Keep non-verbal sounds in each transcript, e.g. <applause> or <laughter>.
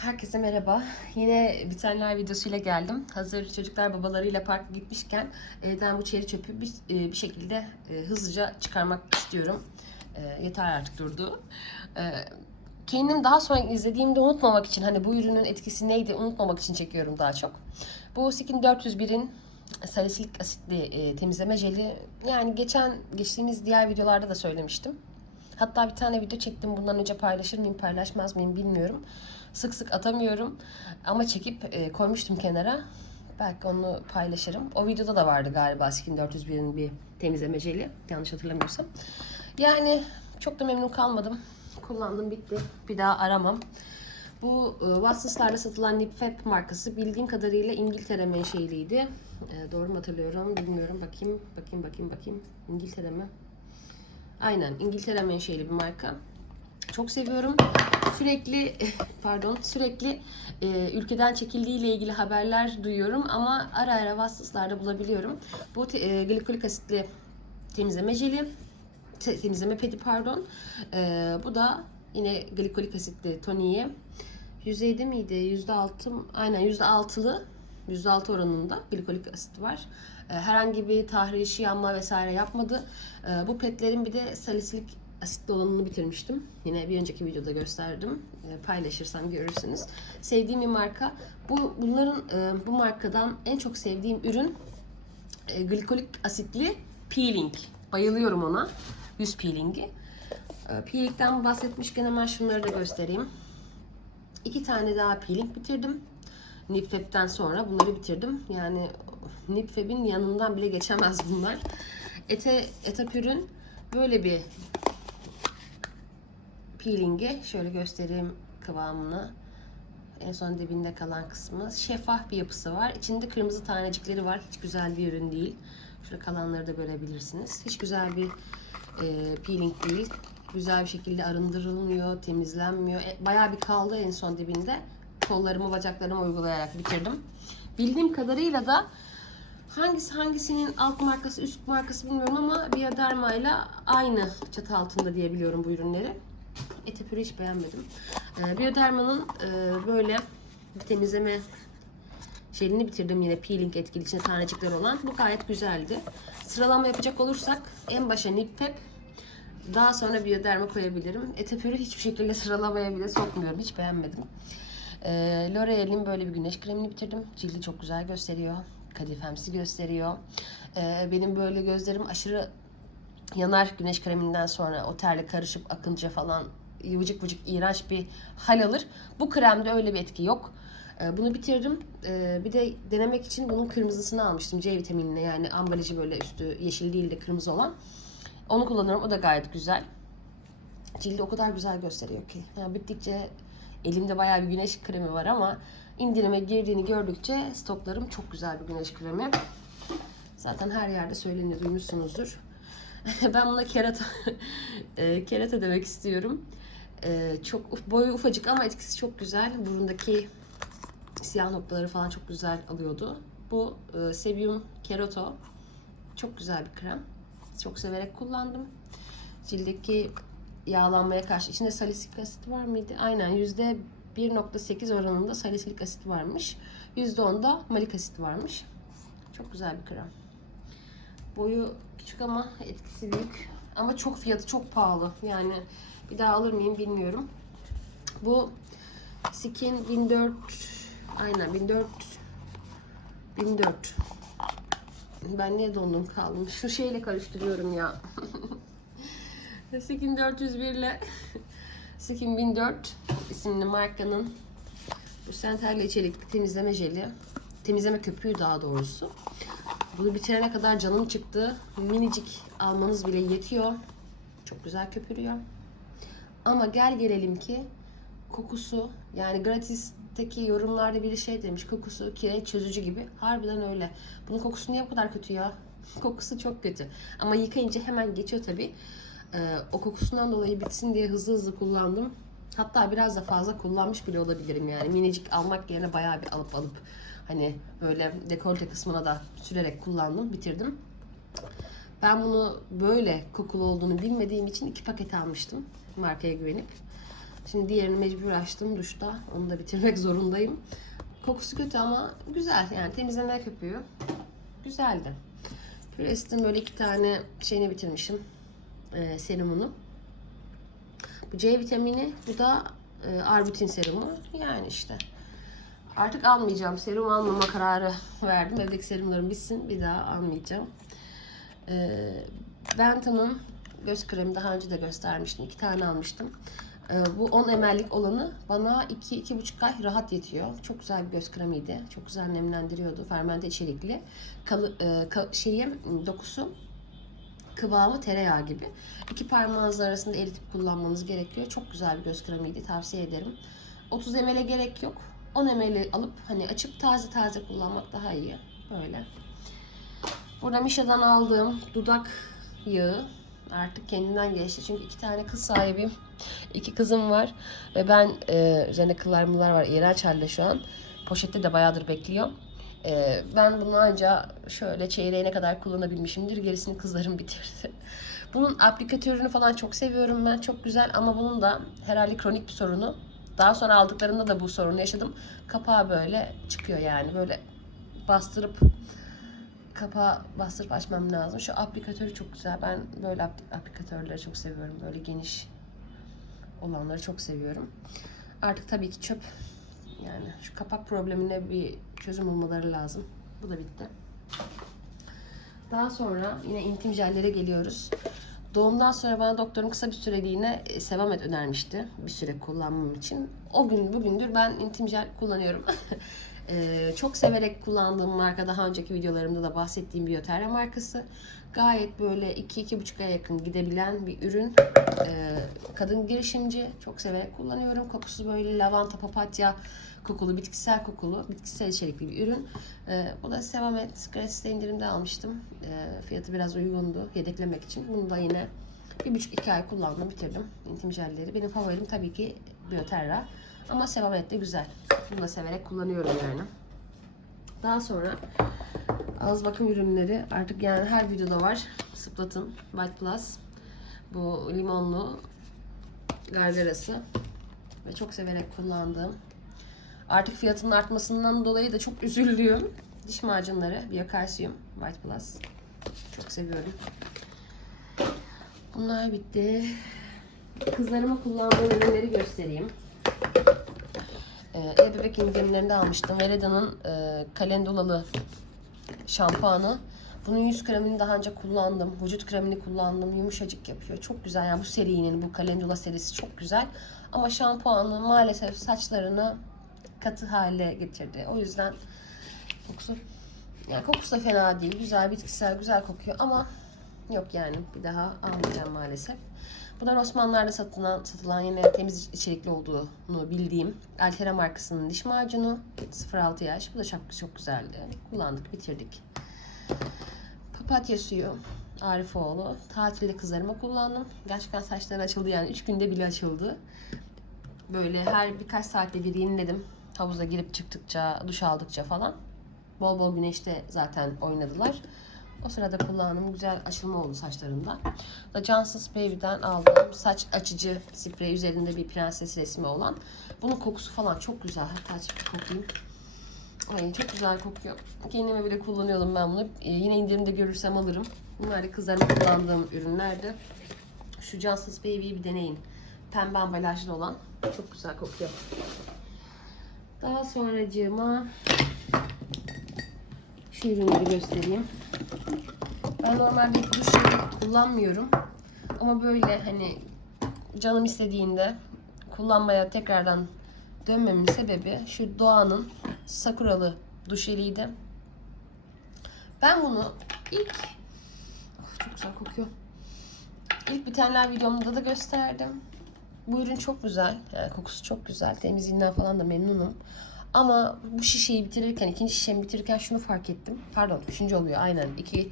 Herkese merhaba. Yine bitenler videosuyla geldim. Hazır çocuklar babalarıyla parka gitmişken evden bu çeri çöpü bir, e, bir şekilde e, hızlıca çıkarmak istiyorum. E, Yeter artık durdu. Kendim daha sonra izlediğimde unutmamak için hani bu ürünün etkisi neydi unutmamak için çekiyorum daha çok. Bu Skin 401'in salisilik asitli temizleme jeli yani geçen geçtiğimiz diğer videolarda da söylemiştim. Hatta bir tane video çektim. Bundan önce paylaşır mıyım, paylaşmaz mıyım bilmiyorum. Sık sık atamıyorum. Ama çekip e, koymuştum kenara. Belki onu paylaşırım. O videoda da vardı galiba Skin 401'in bir temizleme jeli. Yanlış hatırlamıyorsam. Yani çok da memnun kalmadım. Kullandım bitti. Bir daha aramam. Bu e, Watsons'larda satılan Nipfep markası bildiğim kadarıyla İngiltere menşeiliydi. E, doğru mu hatırlıyorum bilmiyorum. Bakayım, bakayım, bakayım, bakayım. İngiltere mi? Aynen İngiltere menşeli bir marka. Çok seviyorum. Sürekli <laughs> pardon sürekli e, ülkeden çekildiği ile ilgili haberler duyuyorum ama ara ara Watsons'larda bulabiliyorum. Bu e, glikolik asitli temizleme jeli, te- temizleme pedi pardon. E, bu da yine glikolik asitli toniği. %7 miydi? %6 mı? Aynen %6'lı %6 oranında glikolik asit var. Ee, Herhangi bir tahriş, yanma vesaire yapmadı. Ee, Bu petlerin bir de salisilik asitli olanını bitirmiştim. Yine bir önceki videoda gösterdim. Ee, Paylaşırsam görürsünüz. Sevdiğim bir marka. Bu bunların e, bu markadan en çok sevdiğim ürün e, glikolik asitli peeling. Bayılıyorum ona. Yüz peelingi. Ee, Peeling'den bahsetmişken hemen şunları da göstereyim. İki tane daha peeling bitirdim. Nipfep'ten sonra bunları bitirdim. Yani Nipfep'in yanından bile geçemez bunlar. Ete, Etapür'ün böyle bir peelingi. Şöyle göstereyim kıvamını. En son dibinde kalan kısmı. Şeffaf bir yapısı var. İçinde kırmızı tanecikleri var. Hiç güzel bir ürün değil. Şöyle kalanları da görebilirsiniz. Hiç güzel bir e, peeling değil. Güzel bir şekilde arındırılmıyor, temizlenmiyor. E, bayağı bir kaldı en son dibinde. Kollarımı, bacaklarımı uygulayarak bitirdim. Bildiğim kadarıyla da hangisi hangisinin alt markası, üst markası bilmiyorum ama Bioderma ile aynı çatı altında diyebiliyorum bu ürünleri. Etepürü hiç beğenmedim. Ee, Bioderma'nın e, böyle bir temizleme jelini bitirdim yine peeling etkili içinde tanecikler olan. Bu gayet güzeldi. Sıralama yapacak olursak en başa Nipep, daha sonra Bioderma koyabilirim. Etepürü hiçbir şekilde sıralamaya bile sokmuyorum. Hiç beğenmedim. Ee, L'Oreal'in böyle bir güneş kremini bitirdim. Cildi çok güzel gösteriyor. Kadifemsi gösteriyor. Ee, benim böyle gözlerim aşırı yanar güneş kreminden sonra o terle karışıp akınca falan vıcık vıcık iğrenç bir hal alır. Bu kremde öyle bir etki yok. Ee, Bunu bitirdim. Ee, Bir de denemek için bunun kırmızısını almıştım. C vitaminine yani ambalajı böyle üstü yeşil değil de kırmızı olan. Onu kullanıyorum. O da gayet güzel. Cildi o kadar güzel gösteriyor ki. Yani bittikçe elimde bayağı bir güneş kremi var ama indirime girdiğini gördükçe stoklarım çok güzel bir güneş kremi. Zaten her yerde söyleniyor, duymuşsunuzdur. <laughs> ben buna kerata, <laughs> e, kerata demek istiyorum. E, çok boyu ufacık ama etkisi çok güzel. Burundaki siyah noktaları falan çok güzel alıyordu. Bu e, Sebium Kerato. Çok güzel bir krem. Çok severek kullandım. Cildeki yağlanmaya karşı. İçinde salisilik asit var mıydı? Aynen yüzde 1.8 oranında salisilik asit varmış. %10 da malik asit varmış. Çok güzel bir krem. Boyu küçük ama etkisi büyük. Ama çok fiyatı çok pahalı. Yani bir daha alır mıyım bilmiyorum. Bu Skin 1004 aynen 1004 1004 ben niye dondum kaldım? Şu şeyle karıştırıyorum ya. <laughs> Skin 401 ile Skin 1004 isimli markanın bu senterli içerikli temizleme jeli. Temizleme köpüğü daha doğrusu. Bunu bitirene kadar canım çıktı. Minicik almanız bile yetiyor. Çok güzel köpürüyor. Ama gel gelelim ki kokusu yani gratisteki yorumlarda biri şey demiş kokusu kireç çözücü gibi. Harbiden öyle. Bunun kokusu niye bu kadar kötü ya? <laughs> kokusu çok kötü. Ama yıkayınca hemen geçiyor tabi. Ee, o kokusundan dolayı bitsin diye hızlı hızlı kullandım. Hatta biraz da fazla kullanmış bile olabilirim yani. Minicik almak yerine bayağı bir alıp alıp hani böyle dekolte kısmına da sürerek kullandım, bitirdim. Ben bunu böyle kokulu olduğunu bilmediğim için iki paket almıştım markaya güvenip. Şimdi diğerini mecbur açtım duşta. Onu da bitirmek <laughs> zorundayım. Kokusu kötü ama güzel. Yani temizleme köpüğü. Güzeldi. Prest'in böyle iki tane şeyini bitirmişim. E, serumunu. Bu C vitamini, bu da e, arbutin serumu. Yani işte. Artık almayacağım. Serum almama kararı verdim. Evdeki serumlarım bitsin. Bir daha almayacağım. E, Benta'nın göz kremi daha önce de göstermiştim. İki tane almıştım. E, bu 10 ml'lik olanı bana 2-2,5 ay rahat yetiyor. Çok güzel bir göz kremiydi. Çok güzel nemlendiriyordu. Fermente içerikli. Kalı, e, ka- şeyi, dokusu kıvamı tereyağı gibi. İki parmağınız arasında eritip kullanmanız gerekiyor. Çok güzel bir göz kremiydi. Tavsiye ederim. 30 ml'e gerek yok. 10 ml alıp hani açıp taze taze kullanmak daha iyi. Böyle. Burada Misha'dan aldığım dudak yağı artık kendinden geçti. Çünkü iki tane kız sahibiyim. İki kızım var. Ve ben e, üzerine kıllar mılar var. İğrenç halde şu an. Poşette de bayağıdır bekliyor. E, ben bunu anca şöyle çeyreğine kadar kullanabilmişimdir. Gerisini kızlarım <laughs> bitirdi. Bunun aplikatörünü falan çok seviyorum ben. Çok güzel ama bunun da herhalde kronik bir sorunu. Daha sonra aldıklarında da bu sorunu yaşadım. Kapağı böyle çıkıyor yani. Böyle bastırıp kapağı bastırıp açmam lazım. Şu aplikatörü çok güzel. Ben böyle apl- aplikatörleri çok seviyorum. Böyle geniş olanları çok seviyorum. Artık tabii ki çöp. Yani şu kapak problemine bir çözüm bulmaları lazım. Bu da bitti. Daha sonra yine intim jellere geliyoruz. Doğumdan sonra bana doktorum kısa bir süreliğine e, Sevamed önermişti. Bir süre kullanmam için. O gün bugündür ben intim jel kullanıyorum. Ee, <laughs> çok severek kullandığım marka daha önceki videolarımda da bahsettiğim Bioterra markası. Gayet böyle 2-2,5 aya yakın gidebilen bir ürün. Ee, kadın girişimci. Çok severek kullanıyorum. Kokusu böyle lavanta, papatya kokulu, bitkisel kokulu, bitkisel içerikli bir ürün. Ee, bu da Sevamed Gratis'te indirimde almıştım. Ee, fiyatı biraz uygundu yedeklemek için. Bunu da yine bir buçuk iki ay kullandım, bitirdim. İntim jelleri. Benim favorim tabii ki Bioterra. Ama Sevamed de güzel. Bunu da severek kullanıyorum yani. Daha sonra ağız bakım ürünleri artık yani her videoda var. Splat'ın White Plus. Bu limonlu gargarası. Ve çok severek kullandığım. Artık fiyatının artmasından dolayı da çok üzüldüğüm diş macunları. Biokalsiyum White Plus. Çok seviyorum. Bunlar bitti. Kızlarıma kullandığım ürünleri göstereyim. Ee, ev bebek indirimlerinde almıştım. Veleda'nın e, kalendulalı şampuanı. Bunun yüz kremini daha önce kullandım. Vücut kremini kullandım. Yumuşacık yapıyor. Çok güzel. Yani bu serinin, bu kalendula serisi çok güzel. Ama şampuanı maalesef saçlarını katı hale getirdi. O yüzden kokusu yani kokusu da fena değil. Güzel, bitkisel, güzel kokuyor ama yok yani bir daha almayacağım maalesef. Bu da Rossmann'larda satılan, satılan yine temiz içerikli olduğunu bildiğim Altera markasının diş macunu. 0-6 yaş. Bu da çok, çok güzeldi. Kullandık, bitirdik. Papatya suyu. Arifoğlu. Tatilde kızlarıma kullandım. Gerçekten saçları açıldı yani. 3 günde bile açıldı. Böyle her birkaç saatte bir yeniledim. Havuza girip çıktıkça, duş aldıkça falan. Bol bol güneşte zaten oynadılar. O sırada kullandığım güzel açılma oldu saçlarımda. Da Johnson's Baby'den aldığım saç açıcı sprey üzerinde bir prenses resmi olan. Bunun kokusu falan çok güzel. Hatta açıp bir koklayayım. Ay çok güzel kokuyor. Kendime bile kullanıyordum ben bunu. Ee, yine indirimde görürsem alırım. Bunlar da kızlarıma kullandığım ürünlerdi. Şu Johnson's Baby'yi bir deneyin. Pembe ambalajlı olan. Çok güzel kokuyor. Daha sonracığıma şu ürünleri göstereyim. Ben normalde duş kullanmıyorum. Ama böyle hani canım istediğinde kullanmaya tekrardan dönmemin sebebi şu Doğan'ın Sakuralı duş jeliydi. Ben bunu ilk çok güzel kokuyor. İlk bitenler videomda da gösterdim. Bu ürün çok güzel. Yani kokusu çok güzel. Temizliğinden falan da memnunum. Ama bu şişeyi bitirirken, ikinci şişemi bitirirken şunu fark ettim. Pardon, üçüncü oluyor aynen. İki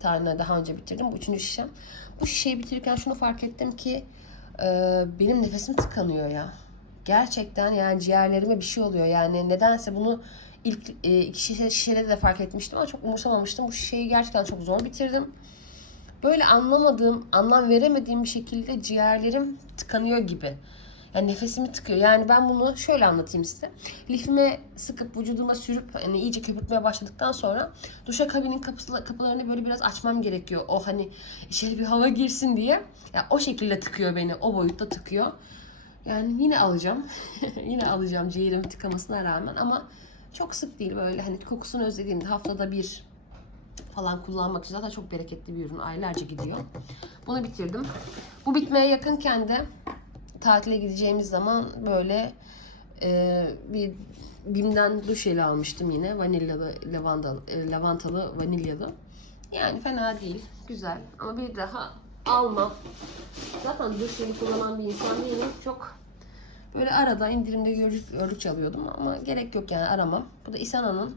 tane daha önce bitirdim. Bu üçüncü şişem. Bu şişeyi bitirirken şunu fark ettim ki e, benim nefesim tıkanıyor ya. Gerçekten yani ciğerlerime bir şey oluyor. Yani nedense bunu ilk e, iki şişe, şişede de fark etmiştim ama çok umursamamıştım. Bu şişeyi gerçekten çok zor bitirdim. Böyle anlamadığım, anlam veremediğim bir şekilde ciğerlerim tıkanıyor gibi. Yani nefesimi tıkıyor. Yani ben bunu şöyle anlatayım size. Lifime sıkıp vücuduma sürüp hani iyice köpürtmeye başladıktan sonra duşa kabinin kapısı, kapılarını böyle biraz açmam gerekiyor. O hani içeri bir hava girsin diye. Ya o şekilde tıkıyor beni. O boyutta tıkıyor. Yani yine alacağım. <laughs> yine alacağım ciğerimi tıkamasına rağmen ama çok sık değil böyle hani kokusunu özlediğimde haftada bir falan kullanmak için zaten çok bereketli bir ürün. Aylarca gidiyor. Bunu bitirdim. Bu bitmeye yakınken de tatile gideceğimiz zaman böyle e, bir Bim'den duş jeli almıştım yine. Vanilyalı, lavandalı, e, lavantalı, vanilyalı. Yani fena değil. Güzel. Ama bir daha almam. Zaten duş jeli kullanan bir insan değilim. Çok böyle arada indirimde gördük, gördükçe alıyordum ama gerek yok yani aramam. Bu da Isana'nın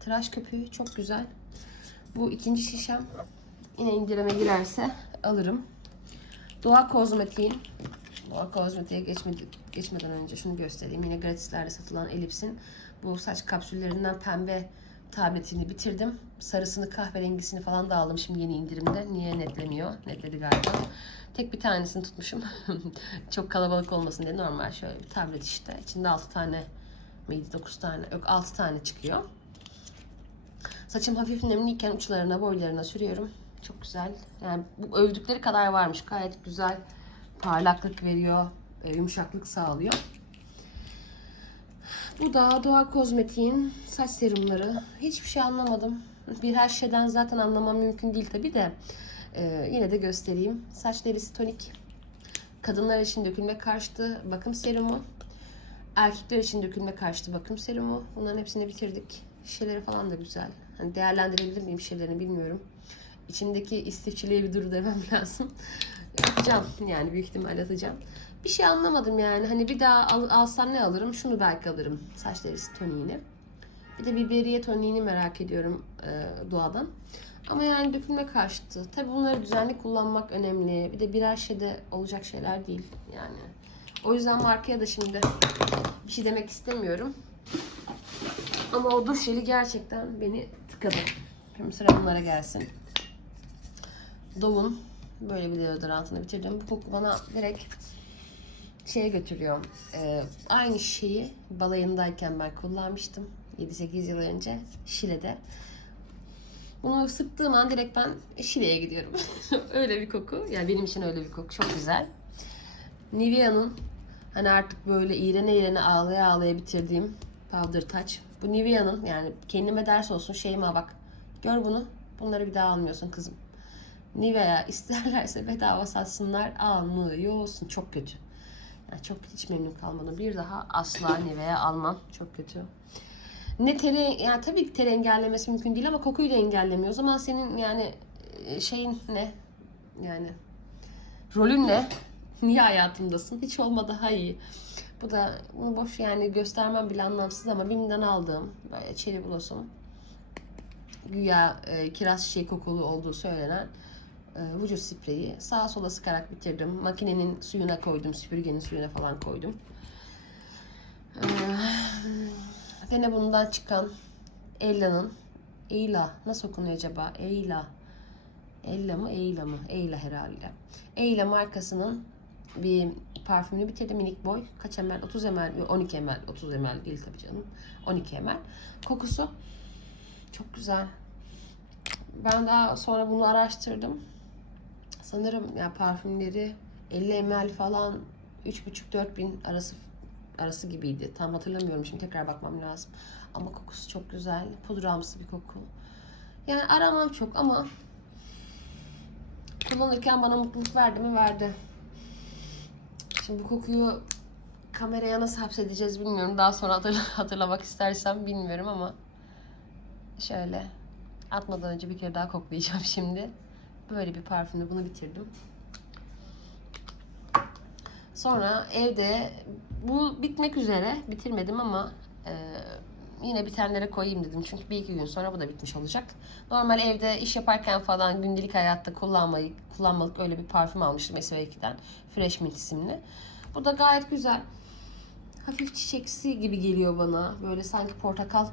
tıraş köpüğü. Çok güzel. Bu ikinci şişem. Yine indirime girerse alırım. Doğa kozmetiğin Doğa kozmetiğe geçmeden önce şunu göstereyim. Yine gratislerde satılan Elips'in bu saç kapsüllerinden pembe tabletini bitirdim. Sarısını kahverengisini falan da aldım şimdi yeni indirimde. Niye netlemiyor? Netledi galiba. Tek bir tanesini tutmuşum. <laughs> Çok kalabalık olmasın diye normal şöyle bir tablet işte. İçinde 6 tane miydi 9 tane yok 6 tane çıkıyor. Saçım hafif nemliyken uçlarına boylarına sürüyorum. Çok güzel. Yani bu övdükleri kadar varmış. Gayet güzel parlaklık veriyor, e, yumuşaklık sağlıyor. Bu da Doğa Kozmetik'in saç serumları. Hiçbir şey anlamadım. Bir her şeyden zaten anlamam mümkün değil tabi de. E, yine de göstereyim. Saç derisi tonik. Kadınlar için dökülme karşıtı bakım serumu. Erkekler için dökülme karşıtı bakım serumu. Bunların hepsini bitirdik. Şişeleri falan da güzel. Hani değerlendirebilir miyim şişelerini bilmiyorum. İçindeki istifçiliğe bir dur demem <laughs> lazım. Atacağım yani büyük ihtimal atacağım. Bir şey anlamadım yani. Hani bir daha al, alsam ne alırım? Şunu belki alırım. Saç derisi toniğini. Bir de biberiye toniğini merak ediyorum e, doğadan. Ama yani dökülme karşıtı. Tabi bunları düzenli kullanmak önemli. Bir de birer şeyde olacak şeyler değil yani. O yüzden markaya da şimdi bir şey demek istemiyorum. Ama o duş jeli gerçekten beni tıkadı. Şimdi sıra bunlara gelsin. Dove'un böyle bir deodorantını bitirdim. Bu koku bana direkt şeye götürüyor. Ee, aynı şeyi balayındayken ben kullanmıştım. 7-8 yıl önce Şile'de. Bunu sıktığım an direkt ben Şile'ye gidiyorum. <laughs> öyle bir koku. Yani benim için öyle bir koku. Çok güzel. Nivea'nın hani artık böyle iğrene iğrene ağlaya ağlaya bitirdiğim Powder Touch. Bu Nivea'nın yani kendime ders olsun şeyime bak. Gör bunu. Bunları bir daha almıyorsun kızım. Nivea <laughs> isterlerse bedava satsınlar almıyorsun. Çok kötü. Yani çok hiç memnun kalmadım. Bir daha asla <clears throat> Nivea almam. Çok kötü. Ne tere, yani tabii ki tere engellemesi mümkün değil ama kokuyu da engellemiyor. O zaman senin yani e, şeyin ne? Yani rolün ne? <laughs> Niye hayatımdasın? Hiç olma daha iyi. Bu da bunu boş yani göstermem bile anlamsız ama BİM'den aldığım böyle çeri blossom güya e, kiraz çiçeği kokulu olduğu söylenen e, vücut spreyi sağa sola sıkarak bitirdim. Makinenin suyuna koydum, süpürgenin suyuna falan koydum. E, gene bundan çıkan Ella'nın Eyla nasıl okunuyor acaba? Eyla Ella mı Eyla mı? Eyla herhalde. Eyla markasının bir parfümünü bitirdim minik boy. Kaç ml? 30 ml, yok 12 ml. 30 ml değil tabii canım. 12 ml. Kokusu çok güzel. Ben daha sonra bunu araştırdım. Sanırım ya parfümleri 50 ml falan 3,5-4 bin arası arası gibiydi. Tam hatırlamıyorum şimdi tekrar bakmam lazım. Ama kokusu çok güzel. Pudramsı bir koku. Yani aramam çok ama kullanırken bana mutluluk verdi mi? Verdi. Şimdi bu kokuyu kameraya nasıl hapsedeceğiz bilmiyorum. Daha sonra hatırla- <laughs> hatırlamak istersem bilmiyorum ama şöyle atmadan önce bir kere daha koklayacağım <laughs> şimdi. Böyle bir parfümle bunu bitirdim. Sonra evde bu bitmek üzere. Bitirmedim ama e, yine bitenlere koyayım dedim. Çünkü bir iki gün sonra bu da bitmiş olacak. Normal evde iş yaparken falan gündelik hayatta kullanmayı, kullanmalık öyle bir parfüm almıştım SV2'den. Fresh Mint isimli. Bu da gayet güzel. Hafif çiçeksi gibi geliyor bana. Böyle sanki portakal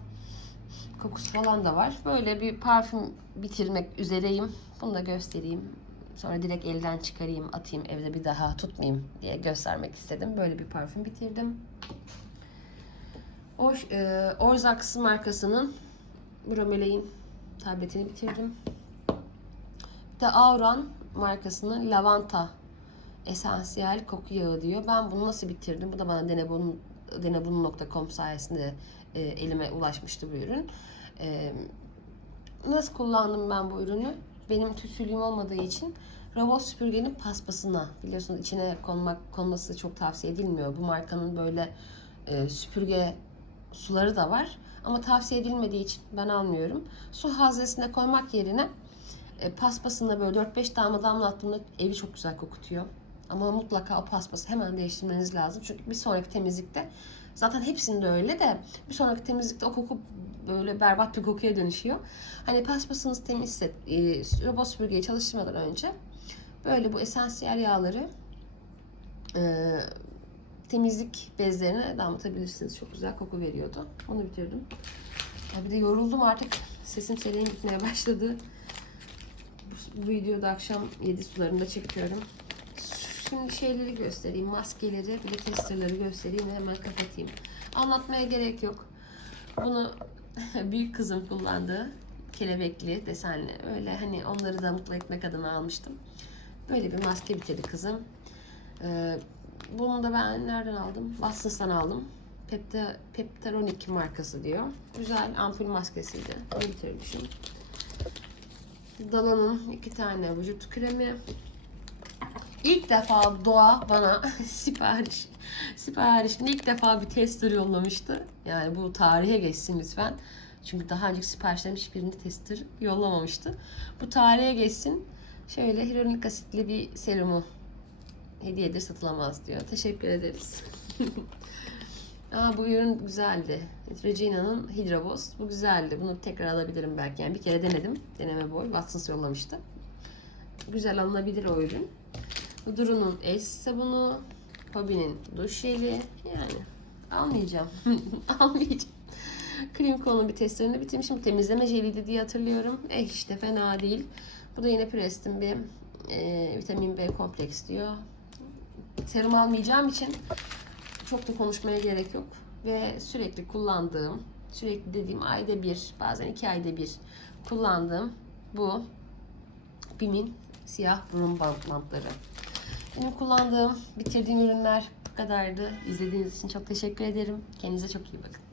kokusu falan da var. Böyle bir parfüm bitirmek üzereyim. Bunu da göstereyim. Sonra direkt elden çıkarayım, atayım, evde bir daha tutmayayım diye göstermek istedim. Böyle bir parfüm bitirdim. Or, e, Orzax markasının Bromelain tabletini bitirdim. Bir de Auran markasının Lavanta esansiyel koku yağı diyor. Ben bunu nasıl bitirdim? Bu da bana denebun denebun.com sayesinde e, elime ulaşmıştı bu ürün. E, nasıl kullandım ben bu ürünü? Benim tütsülüğüm olmadığı için robot süpürgenin paspasına biliyorsunuz içine konmak konması çok tavsiye edilmiyor. Bu markanın böyle e, süpürge suları da var. Ama tavsiye edilmediği için ben almıyorum. Su haznesine koymak yerine e, paspasına böyle 4-5 damla damlattığımda evi çok güzel kokutuyor. Ama mutlaka o paspası hemen değiştirmeniz lazım. Çünkü bir sonraki temizlikte zaten hepsinde öyle de bir sonraki temizlikte o koku böyle berbat bir kokuya dönüşüyor. Hani paspasınız temizse e, robot süpürgeyi çalıştırmadan önce böyle bu esansiyel yağları e, temizlik bezlerine damlatabilirsiniz. Çok güzel koku veriyordu. Onu bitirdim. Ya bir de yoruldum artık. Sesim seleğim gitmeye başladı. Bu, bu videoda akşam 7 sularında çekiyorum. Şimdi şeyleri göstereyim. Maskeleri, bir de testerları göstereyim ve hemen kapatayım. Anlatmaya gerek yok. Bunu <laughs> büyük kızım kullandığı kelebekli, desenli. Öyle hani onları da mutlu etmek adına almıştım. Böyle bir maske bitirdi kızım. Ee, bunu da ben nereden aldım? Watsons'tan aldım. Pepta, Peptaronic markası diyor. Güzel ampul maskesiydi. Onu bitirmişim. Dala'nın iki tane vücut kremi. İlk defa Doğa bana <laughs> sipariş siparişini ilk defa bir tester yollamıştı. Yani bu tarihe geçsin lütfen. Çünkü daha önceki siparişlerim hiçbirinde tester yollamamıştı. Bu tarihe geçsin. Şöyle hyaluronik asitli bir serumu hediyedir satılamaz diyor. Teşekkür ederiz. <laughs> Aa, bu ürün güzeldi. Regina'nın Hydra Bu güzeldi. Bunu tekrar alabilirim belki. Yani bir kere denedim. Deneme boy. Watsons yollamıştı. Güzel alınabilir o ürün. Duru'nun el sabunu. Hobby'nin duş jeli. Yani almayacağım. <laughs> almayacağım. Krem konu bir testlerini bitirmişim. Temizleme jeliydi diye hatırlıyorum. Eh işte fena değil. Bu da yine Prest'in bir e, vitamin B kompleks diyor. Serum almayacağım için çok da konuşmaya gerek yok. Ve sürekli kullandığım, sürekli dediğim ayda bir, bazen iki ayda bir kullandığım bu BİM'in siyah burun bantları. Benim kullandığım, bitirdiğim ürünler bu kadardı. İzlediğiniz için çok teşekkür ederim. Kendinize çok iyi bakın.